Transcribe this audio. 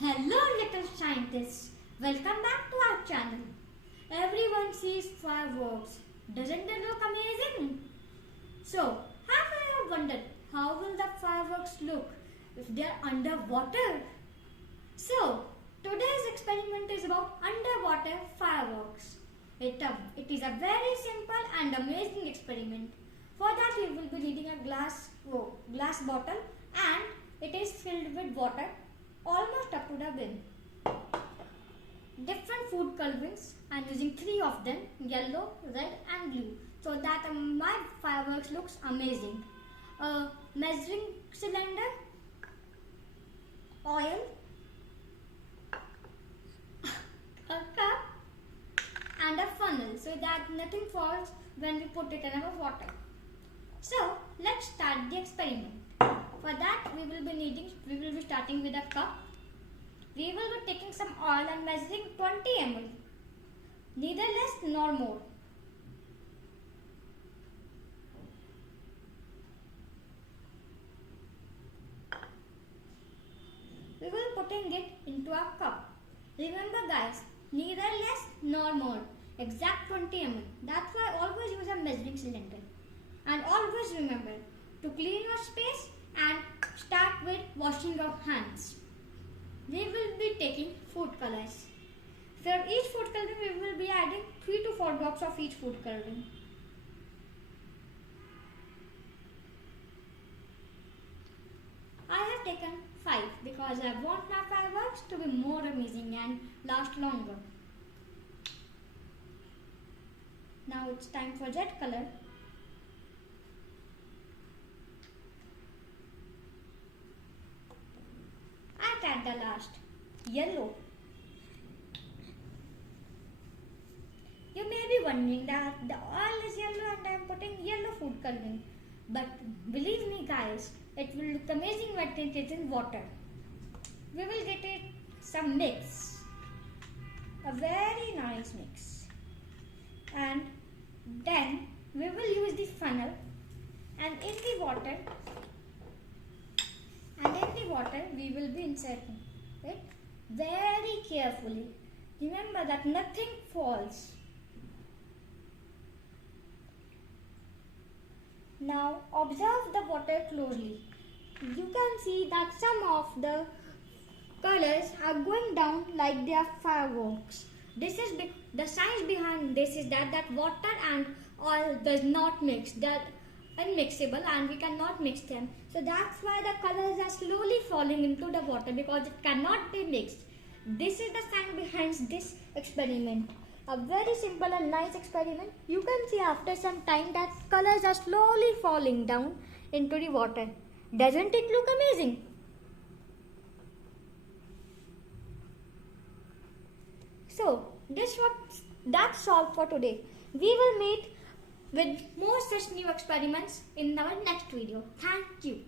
Hello little scientists, welcome back to our channel. Everyone sees fireworks. Doesn't they look amazing? So, have you ever wondered how will the fireworks look if they are underwater? So, today's experiment is about underwater fireworks. It is a very simple and amazing experiment. For that we will be needing a glass bottle and it is filled with water almost up to the brim. Different food colorings. I am using 3 of them, yellow, red and blue, so that my fireworks looks amazing. A measuring cylinder, oil, a cup and a funnel so that nothing falls when we put it in our water. So let's start the experiment. For that we will be starting with a cup. We will be taking some oil and measuring 20 ml. Neither less nor more. We will be putting it into a cup. Remember guys, neither less nor more. Exact 20 ml. That's why always use a measuring cylinder. And always remember to clean your space and start with washing your hands. We will be taking food colors. For each food coloring we will be adding 3 to 4 drops of each food coloring. I have taken 5 because I want my fireworks to be more amazing and last longer. Now it's time for red color. At the last, yellow. You may be wondering that the oil is yellow and I am putting yellow food coloring. But believe me guys, it will look amazing when it is in water. We will get it some mix. A very nice mix. And then we will use the funnel and in the water we will be inserting it very carefully. Remember that nothing falls. Now observe the water closely. You can see that some of the colors are going down like they are fireworks. This is the science behind this is that water and oil does not mix. They're unmixable and we cannot mix them. So that's why the colors are slowly falling into the water because it cannot be mixed. This is the science behind this experiment. A very simple and nice experiment. You can see after some time that colors are slowly falling down into the water. Doesn't it look amazing? So that's all for today. We will meet with more such new experiments in our next video. Thank you.